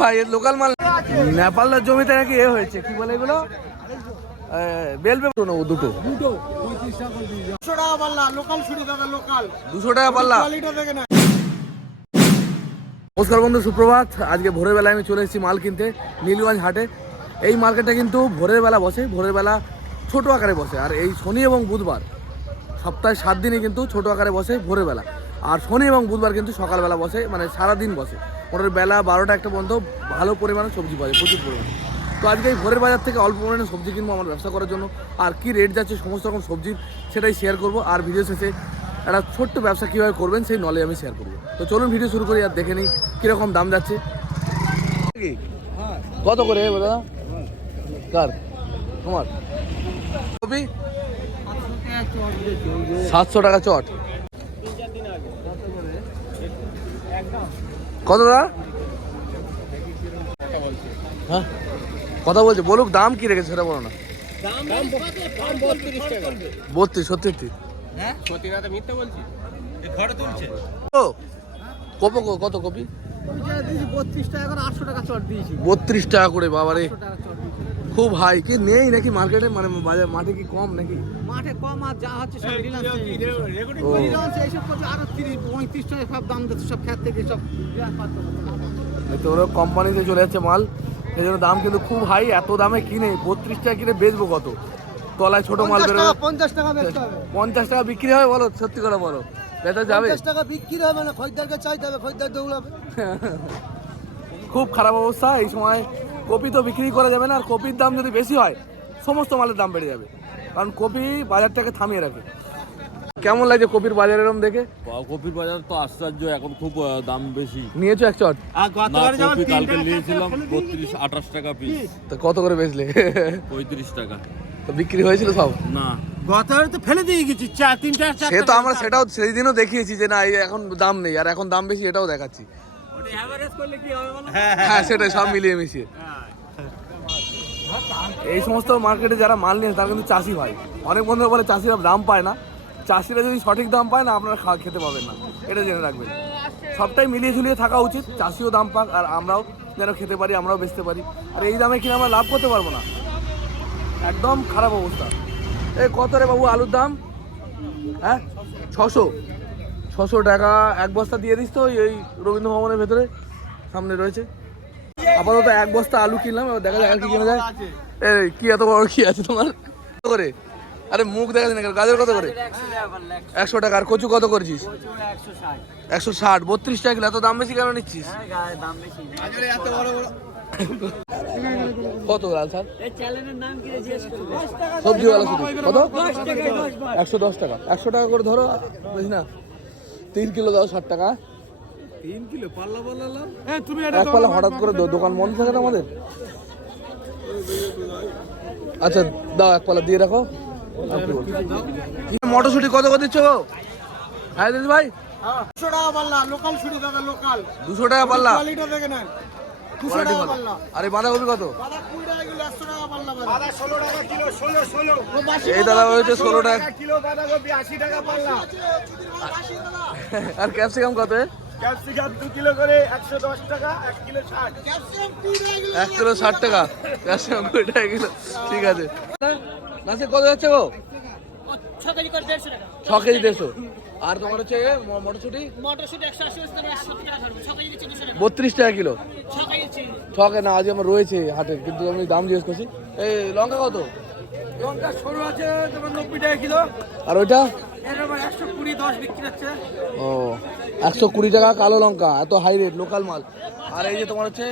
ভাই লোকাল মাল। নেপালের জমিতে নাকি এ হয়েছে, কি বলে এগুলো, বেলবে দুটো 200 টাকা পাল্লা, লোকাল ছুরি দাদা, লোকাল 200 টাকা পাল্লা। নমস্কার বন্ধু, সুপ্রভাত। আজকে ভোরের বেলায় আমি চলে এসেছি মাল কিনতে নীলগঞ্জ হাটে। এই মার্কেটটা কিন্তু ভোরের বেলা বসে, ভোরের বেলা ছোটো আকারে বসে। আর এই শনি এবং বুধবার সপ্তাহে 7 দিনই কিন্তু ছোটো আকারে বসে ভোরের বেলা। আর শনি এবং বুধবার কিন্তু সকালবেলা বসে, মানে সারাদিন বসে। মোটামুটি বেলা 12টা একটা পর্যন্ত ভালো পরিমাণে সবজি পাওয়া যায়, প্রচুর পরিমাণে। তো আজকে এই ভোরের বাজার থেকে অল্প পরিমাণে সবজি কিনবো আমার ব্যবসা করার জন্য। আর কি রেট যাচ্ছে সমস্ত রকম সবজির সেটাই শেয়ার করবো। আর ভিডিও শেষে একটা ছোট্ট ব্যবসা কীভাবে করবেন সেই নলেজ আমি শেয়ার করবো। তো চলুন ভিডিও শুরু করি আর দেখে নিই কীরকম দাম যাচ্ছে। কত করে দাদা? কার তোমার কপি? 700 টাকা চট। কত দাদা? হ্যাঁ কথা বলছে, বলুক দাম কি রেখেছে সেটা বলো না। 32 সত্যি? হ্যাঁ সত্যি না, তো মিথ্যা বলছি। এই ঘরে তুলছে কত কপি? 32 টাকা করে, 800 টাকা চট দিয়েছি। 32 টাকা করে, বাবারে খুব হাই। কি নেই নাকি মার্কেটে, মানে বাজার মাঠে কি কম নাকি? মাঠে কম, আর যা হচ্ছে সব এইসব করছে আরো 30-35 টাকা সব দাম দিচ্ছে, সব খেত থেকে সব ওরা কোম্পানিতে চলে যাচ্ছে মাল, সেই জন্য দাম কিন্তু খুব হাই। এত দামে কিনে 32 টাকা কিনে বেচবো কত? তলায় ছোট মাল বেরোবে 50 টাকা বেচতে হবে। 50 টাকা বিক্রি হবে? বলো সত্যি করে বলো, বেচা যাবে? 50 টাকা বিক্রি হবে না, খরিদ্দারকে চাইতে হবে, খরিদ্দার দৌড়াবে। খুব খারাপ অবস্থা এই সময়। কপি তো বিক্রি করা যাবে না, আর কপির দাম যদি বেশি হয় সমস্ত মালের দাম বেড়ে যাবে, কারণ কপি বাজারটাকে থামিয়ে রাখে। কেমন লাগছে কপির বাজার এরকম দেখে? কপির বাজার তো আশ্চর্য, এখন খুব দাম বেশি। নিয়েছো এক চট? কপি কালকে নিয়েছিলাম 32-28 টাকা পিস। তো কত করে বেচলে? 35 টাকা। তো বিক্রি হয়েছিল সব? না, গতবারে তো ফেলে দিয়ে গেছি, 3-4 সে তো আমরা সেটাও সেই দিনও দেখিয়েছি যে না এখন দাম নেই, আর এখন দাম বেশি এটাও দেখাচ্ছি। হ্যাঁ সেটাই, সব মিলিয়ে মিশিয়ে। এই সমস্ত মার্কেটে যারা মাল নিয়ে তারা কিন্তু চাষি ভাই। অনেক বন্ধু বলে চাষিরা দাম পায় না। চাষিরা যদি সঠিক দাম পায় না, আপনারা খেতে পাবেন না, এটা জেনে রাখবেন। সবটাই মিলিয়ে ঝুলিয়ে থাকা উচিত, চাষিও দাম পাক আর আমরাও যেন খেতে পারি, আমরাও বেচতে পারি। আর এই দামে কিনে আমরা লাভ করতে পারবো না, একদম খারাপ অবস্থা। এই কত রে বাবু আলুর দাম? হ্যাঁ 600 টাকা এক বস্তা দিয়ে দিস তো। এই রবীন্দ্র ভবনের ভেতরে সামনে রয়েছে। আপাতত এক বস্তা আলু কিনলাম, এবার দেখা যাক আর কি কেনা যায়। এই কি এত বড় কি আছে তোমার? কত করে? আরে মুখ দেখা যায় না, গাজর কত করে? 100 টাকা। আর কচু কত করেছিস? 160। 32 টাকা কিলো। এত দাম বেশি কেন নিচ্ছিস? কত লাল স্যার? সবজিওয়ালা শুধু কত? 110 টাকা। 100 টাকা করে ধরো, বেশি না। 3 কিলো দাও 60 টাকা। 3 কিলো পাল্লা বললাম। তুমি এক পাল্লা হঠাৎ করে দোকান বন্ধ থাকে না আমাদের। আচ্ছা দাও, এক পাল্লা দিয়ে রাখো। মটরশুটি কত করে দিচ্ছ? হ্যাঁ দিদি ভাই 200 টাকা পাল্লা, লোকাল ছুরি দাদা, লোকাল 200 টাকা পাল্লা। কোয়ালিটি দেখে নেন, 200 টাকা পাল্লা। আরে বাঁধাকপি কত? বাঁধা 20 টাকা কিলো, 100 টাকা পাল্লা। বাঁধা 16 টাকা কিলো, 16। এই দাদা হয়েছে 16 টাকা কিলো বাঁধাকপি, 80 টাকা পাল্লা। আর ক্যাপসিকাম কত? ক্যাপসিকাম 2 কিলো করে 110 টাকা, 1 কিলো 60। ক্যাপসিকাম 1 কিলো 60 টাকা, ক্যাপসিকাম 20 টাকা কিলো। ঠিক আছে। নাসে কত যাচ্ছে গো? 6 কেজি করে 150 টাকা। 6 কেজি 150। আর তোমার হচ্ছে মটরশুটি? মটরশুঁটি 180 আছে, তারপরে 70 টাকা ছাড়বো। 6 কেজি দিচ্ছি 200 টাকা। 32 টাকা কিলো। 6 কেজি। 6 না, আজ আমার রয়েছে হাটে, কিন্তু আমি দাম জিজ্ঞেস করছি। এই লঙ্কা কত? লঙ্কা 16 আছে, তোমার 90 টাকা কিলো। আর ওইটা? এর আবার 120 10 বিক্রি হচ্ছে। ও 120 টাকা কালো লঙ্কা, এত হাই রেট, লোকাল মাল। আর এই যে তোমার হচ্ছে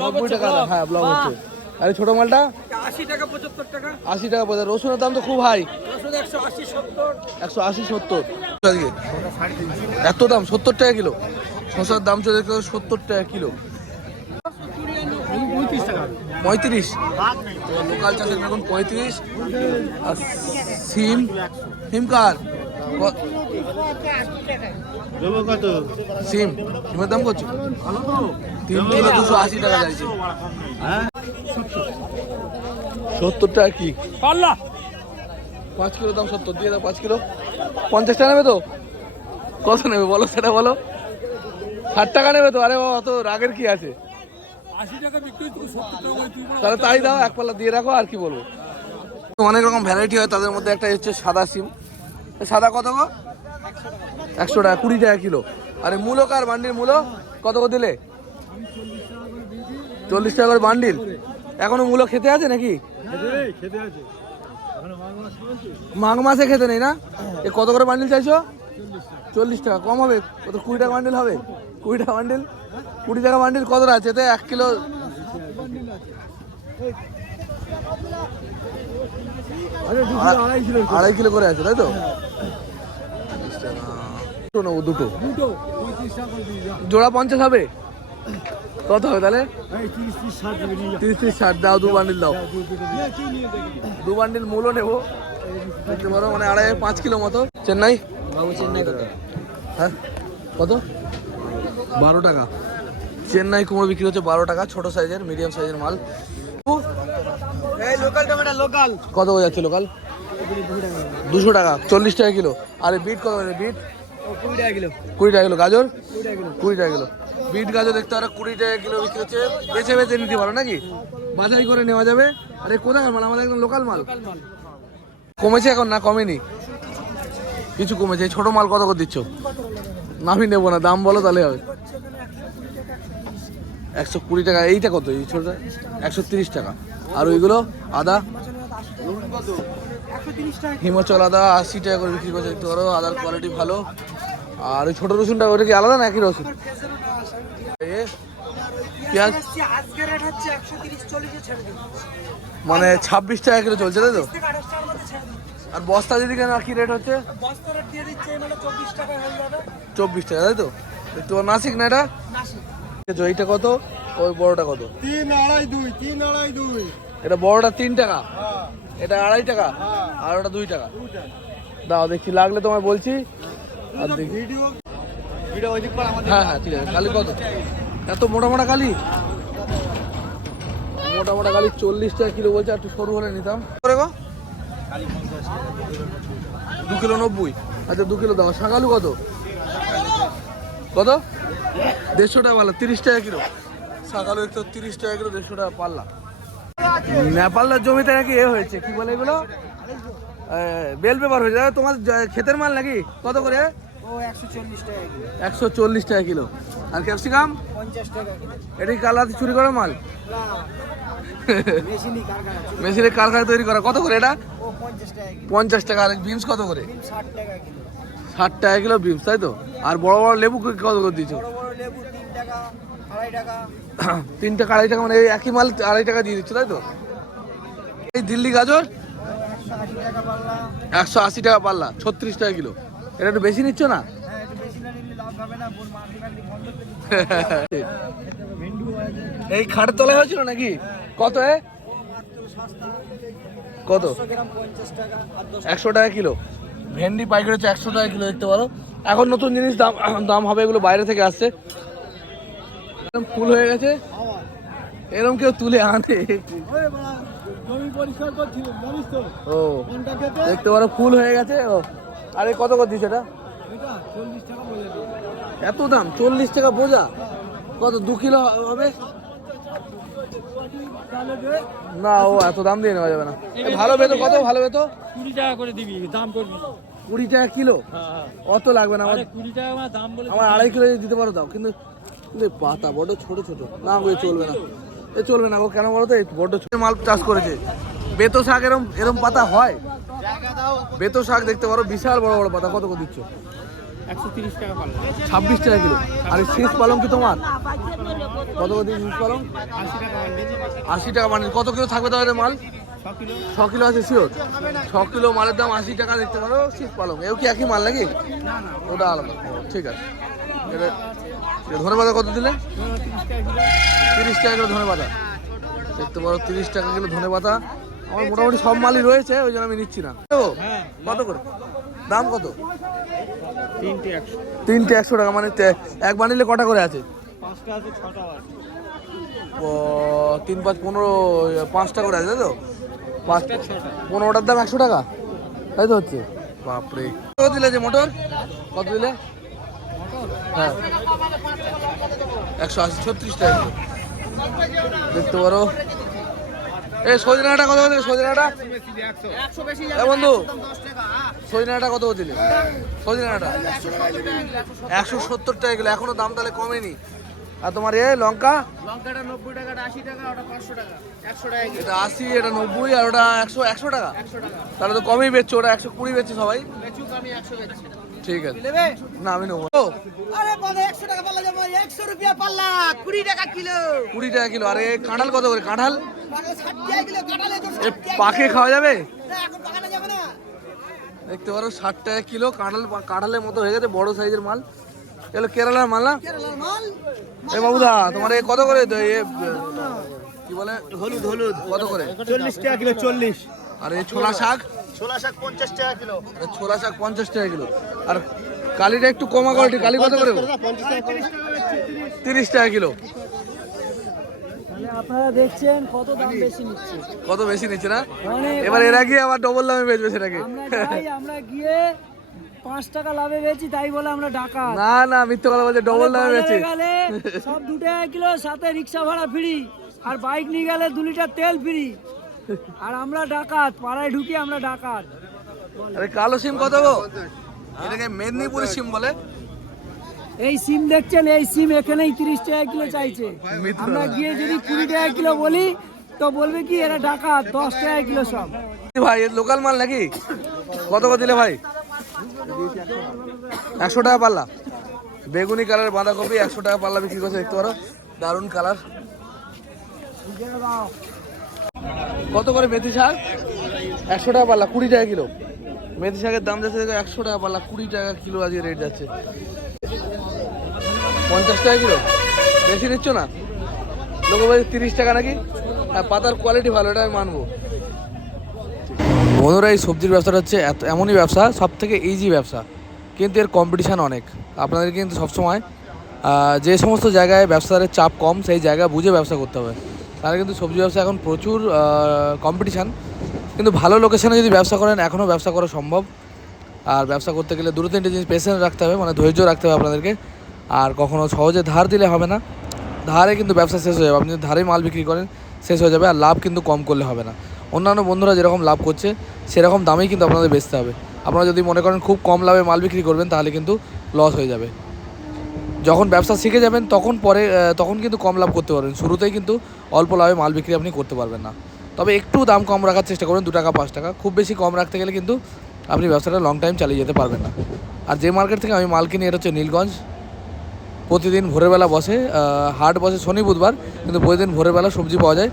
90 টাকা। হ্যাঁ ব্লক হচ্ছে। আর এই ছোট মালটা 80 টাকা 75 টাকা। 80 টাকা 50। রসুনের দাম তো খুব হাই, 180 70। 180 70। আজকে এত দাম 70 টাকা কিলো। শসার দাম চলে 70 টাকা কিলো। 35 লোকাল চাষের এখন 35। আর সিমকার সিমের দাম করছো 3 কিলো 280 টাকা যাইছে। 70 টাকা কি পাল্লা? 5 কিলো দাম 70, দিয়ে দাও 5 কিলো। 50 টাকা নেবে তো? কত নেবে বলো, সেটা বলো। 60 টাকা নেবে তো? আরে বাবা, অত রাগের কি আছে? 80 টাকা বিক্রি করছি, 70 টাকা ওই তুই তাহলে তাই দাও, এক পাল্লা দিয়ে রাখো, আর কি বলবো। অনেক রকম ভ্যারাইটি হয়, তাদের মধ্যে একটা হচ্ছে সাদা সিম। সাদা কত গো? 100 টাকা, 20 টাকা কিলো। আরে মূলো কার বান্ডিল? মূলো কত করে দিলে? 40 টাকা করে বান্ডিল। এখনো মূলো খেতে আছে নাকি? মাঘ মাসে খেতে নেই না? এ কত করে বান্ডিল চাইছো? 40 টাকা। কম হবে? কত, 20 টাকা বান্ডিল হবে? 20 টাকা বান্ডিল, 20 টাকা বান্ডিল কতটা আছে এতে? 1 কিলো। আড়াই কিলো করে আছে, তাই তো? নেবো দুটো, জোড়া 50 হবে? কত হবে তাহলে? 30-60 দাও, 2 বান্ডিল দাও। 2 বান্ডিল মূলো নেবো, দেখতে পারো, মানে 5 কিলো মতো। চেন্নাই হ্যাঁ কত? 12 টাকা। চেন্নাই কুমড়ো বিক্রি হচ্ছে 12 টাকা, ছোট সাইজের, মিডিয়াম সাইজের মাল। কত হয়ে যাচ্ছে লোকাল? 200 টাকা, 40 টাকা কিলো। আরে বিট কত করে? বিট 20 টাকা কিলো। 20 টাকা কিলো। গাজর 20 টাকা কিলো। বিট গাজর দেখতে পারো 20 টাকা কিলো বিক্রি হচ্ছে। বেছে বেছে নিতে পারো নাকি, বাছাই করে নেওয়া যাবে। আরে কোথাকার মাল? আমাদের একদম লোকাল মাল। কমেছে এখন না কমেনি? কিছু কমেছে। ছোট মাল কত করে দিচ্ছ? আমি নেবো না, দাম বলো তাহলে হবে। 120 টাকা। এইটা কত? এই ছোটটা 130 টাকা। আর ওইগুলো আদা, হিমাচল আদা 80 টাকা করে বিক্রি করছে, দেখতে পারো। আদার কোয়ালিটি ভালো। আর ওই ছোট রসুনটা, ওটা কি আলাদা না একই রসুন? পেঁয়াজ মানে 26 টাকা কিলো চলছে, তাই তো? আর বস্তা যদি কেন, কি রেট হচ্ছে? 24 টাকা, তাই তো? তো নাসিক না এটা? এইটা কত? ওই বড়টা কত? 3.5 এটা বড়টা 3 টাকা, এটা 2.5 টাকা, আর ওটা 2 টাকা। দাও দেখি, লাগলে তোমায় বলছি। আর দেখি, হ্যাঁ হ্যাঁ ঠিক আছে। কালি কত? এত মোটা মোটা কালি? মোটা মোটা কালি 40 টাকা কিলো বলছে, একটু সরু হলে নিতাম। করে গো 2 কিলো 90। আচ্ছা 2 কিলো দাও। শাকালু কত? কত? 150 টাকা পাল্লা, 30 টাকা কিলো। শাকালু 130 টাকা কিলো, 150 টাকা পাল্লা। নেপালের জমিতে নাকি এ হয়েছে, কি বলে এগুলো, বেল পেপার হয়েছে। তোমার ক্ষেতের মাল নাকি? কত করে? 140 টাকা কিলো। আর ক্যাপসিকাম 50 টাকা কিলো। এটাই কালাতে চুরি করা মাল, মেশিনের কারখানায় তৈরি করা। কত করে এটা? 50 টাকা। আর বিমস কত করে? 60 টাকা কিলো বিমস, তাই তো? আর বড় বড় লেবু কত করে দিচ্ছ? 3 টাকা 2.5 টাকা, মানে একই মাল 2.5 টাকা দিয়ে দিচ্ছ, তাই তো? এই দিল্লি গাজর 180 টাকা পাল্লা, 36 টাকা কিলো। এটা একটু বেশি নিচ্ছ না? এই খাটের তলায় হয়েছিল নাকি? কত? কত? 100 টাকা কিলো। ভেন্ডি পাইকারি হচ্ছে 100 টাকা কিলো, দেখতে পারো। এখন নতুন জিনিস দাম হবে, এগুলো বাইরে থেকে আসছে। ফুল হয়ে গেছে, এরকম কেউ তুলে আনে? ও দেখতে পারো, ফুল হয়ে গেছে। ও আরে কত করে দিচ্ছে এটা? এত দাম? 40 টাকা বোঝা। কত 2 কিলো হবে? না, ও এত দাম দিয়ে নেওয়া যাবে না। ভালো বেতো কত? ভালো বেতো 20 টাকা করে দিবি, দাম করবি। 20 টাকা কিলো? অত লাগবে না আমার। 20 টাকা আমার দাম বলে। আমার 2.5 কিলো দিতে পারো দাও, কিন্তু পাতা বড় ছোট ছোট। না গো, চলবে না, এ চলবে না গো। কেন বলো তো? এই বড় ছোট মাল চাষ করেছে। বেতো শাক এরম এরম পাতা হয়? বেতো শাক দেখতে পারো, বিশাল বড় বড় পাতা। কত করে দিচ্ছ? 130 টাকা পাল্লা, 26 টাকা কিলো। আর এই শীষ পালং কি তোমার? কত করে দিচ্ছ শীষ পালং? 80 টাকা বান্ডিল। 80 টাকা বান্ডিল। কত কিলো থাকবে তাহলে মাল? 6 কিলো আছে শিওর। 6 কিলো মালের দাম 80 টাকা, দেখতে পারো। শীষ পালং এও কি একই মাল নাকি? ওটা আলাদা। ও ঠিক আছে। ধনে পাতা কত দিলে? 30 টাকা কিলো ধনে পাতা, দেখতে পারো। 30 টাকা কিলো ধনে পাতা। আমার মোটামুটি সব মালই রয়েছে, ওই জন্য আমি নিচ্ছি না। কত করে দাম? কত? 3টে 100 টাকা। মানে এক বান্ডিলে কটা করে আছে? 3 5 15, 5টা করে আছে, তাই তো? 15টার দাম 100 টাকা, তাই তো হচ্ছে? বাপরে। কত দিলে যে মোটর? কত দিলে? হ্যাঁ 180 36 টাকা কিলো। দেখতে পারো এই সজনাটা কত করে সজনাটা? এ বন্ধু সজনাটা কত দিলে? সজনাটা 170 টাকা কিলো, এখনো দাম তাহলে কমেনি। আর তোমার এ লঙ্কা? লঙ্কাটা 90 টাকাটা 80 টাকা, ওটা 500 টাকা, 100 টাকা কেজি। এটা 80, এটা 90 আর ওটা 100 টাকা। 100 টাকা তাহলে তো কমই বেচছো, ওটা 120 বেচছে সবাই। বেচুক, আমি 100 বেচছি। ঠিক আছে, নেবে? না আমি নেবো। আরে বলে 100 টাকা পাল্লা যাবো, 100 রুপিয়া পাল্লা, 20 টাকা কিলো। 20 টাকা কিলো। আর এই কাঁঠাল কত করে? কাঁঠাল মানে 60 টাকা কিলো, কাটালে তো এ 60 টাকা পাকে খাওয়া যাবে? না, এখন পাকানো যাবে না। দেখতে পারো 60 টাকা কিলো কাঁঠাল, কাঁঠালের মতো হয়ে গেছে, বড় সাইজের মাল। এগুলো কেরালার মাল না? কেরালার মাল। এ বাবুদা তোমার এ কত করে কি বলে হলুদ হলুদ কত করে? 40 টাকা কিলো, 40। আর এই ছোলা শাক? ছোলা শাক 50 টাকা কিলো। ছোলা শাক 50 টাকা কিলো। আর কালিটা একটু কমা কোয়ালিটি, কালি কত করে? 50 টাকা, 30 টাকা কিলো। আপনারা দেখছেন কত দাম বেশি নিচ্ছে। কত বেশি নিচ্ছে না? অনেক এবার এরা গিয়ে আবার ডবল দামে বেচবে সেটাকে। আমরা গিয়ে 5 টাকা লাভে বেচি, তাই বলে আমরা ডাকা। না না, মিথ্যে কথা বলছে, ডবল দামে বেচে। গেলে সব 2 টাকা কিলো, সাথে রিক্সা ভাড়া ফ্রি, আর বাইক নিয়ে গেলে 2 লিটার তেল ফ্রি। আর আমরা ডাকাত, পাড়ায় ঢুকি আমরা ডাকাত। আরে কালো সিম কত গো? এটাকে মেদিনীপুরের সিম বলে। এই সিম দেখছেন, এই সিম এখানেই 30 টাকা কিলো চাইছে। আমরা গিয়ে যদি 20 টাকা কিলো বলি তো বলবে কি এরা ডাকাত, 10 টাকা কিলো সব। ভাই লোকাল মাল নাকি? কত করে দিলে ভাই? 100 টাকা পাল্লা। বেগুনি কালার বাঁধাকপি 100 টাকা পাল্লা বিক্রি করছে, দেখতে পারো দারুণ কালার। কত করে মেথি শাক? 100 টাকা পাল্লা, 20 টাকা কিলো। মেথি শাকের দাম যাচ্ছে 100 টাকা পাল্লা, 20 টাকা কিলো আজকে রেট যাচ্ছে। 50 টাকা কিলো, বেশি নিচ্ছ না? লোক ভাই 30 টাকা নাকি? হ্যাঁ, পাতার কোয়ালিটি ভালো, এটা আমি মানবো। বন্ধুরা, এই সবজির ব্যবসাটা হচ্ছে এমনই ব্যবসা, সব থেকে ইজি ব্যবসা, কিন্তু এর কম্পিটিশান অনেক। আপনাদের কিন্তু সবসময় যে সমস্ত জায়গায় ব্যবসাদারের চাপ কম, সেই জায়গা বুঝে ব্যবসা করতে হবে। তাহলে কিন্তু সবজি ব্যবসা এখন প্রচুর কম্পিটিশান, কিন্তু ভালো লোকেশানে যদি ব্যবসা করেন এখনও ব্যবসা করা সম্ভব। আর ব্যবসা করতে গেলে 2-3টে জিনিস পেশেন্স রাখতে হবে, মানে ধৈর্য রাখতে হবে আপনাদেরকে। আর কখনও সহজে ধার দিলে হবে না, ধারে কিন্তু ব্যবসা শেষ হয়ে যাবে। আপনি যদি ধারে মাল বিক্রি করেন শেষ হয়ে যাবে, আর লাভ কিন্তু কম করলে হবে না। অন্যান্য বন্ধুরা যেরকম লাভ করছে সেরকম দামেই কিন্তু আপনাদের বেচতে হবে। আপনারা যদি মনে করেন খুব কম লাভে মাল বিক্রি করবেন তাহলে কিন্তু লস হয়ে যাবে। যখন ব্যবসা শিখে যাবেন তখন কিন্তু কম লাভ করতে পারবেন, শুরুতেই কিন্তু অল্প লাভে মাল বিক্রি আপনি করতে পারবেন না। তবে একটু দাম কম রাখার চেষ্টা করুন, 2 টাকা 5 টাকা, খুব বেশি কম রাখতে গেলে কিন্তু আপনি ব্যবসাটা লং টাইম চালিয়ে যেতে পারবেন না। আর যে মার্কেট থেকে আমি মাল কিনি এটা হচ্ছে নীলগঞ্জ। প্রতিদিন ভোরবেলা বসে, হাট বসে শনি বুধবার, কিন্তু প্রতিদিন ভোরবেলা সবজি পাওয়া যায়।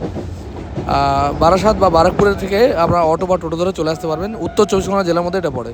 বারাসাত বা বারাকপুরের থেকে আপনারা অটো বা টোটো ধরে চলে আসতে পারবেন, উত্তর 24 পরগনা জেলার মধ্যে এটা পড়ে।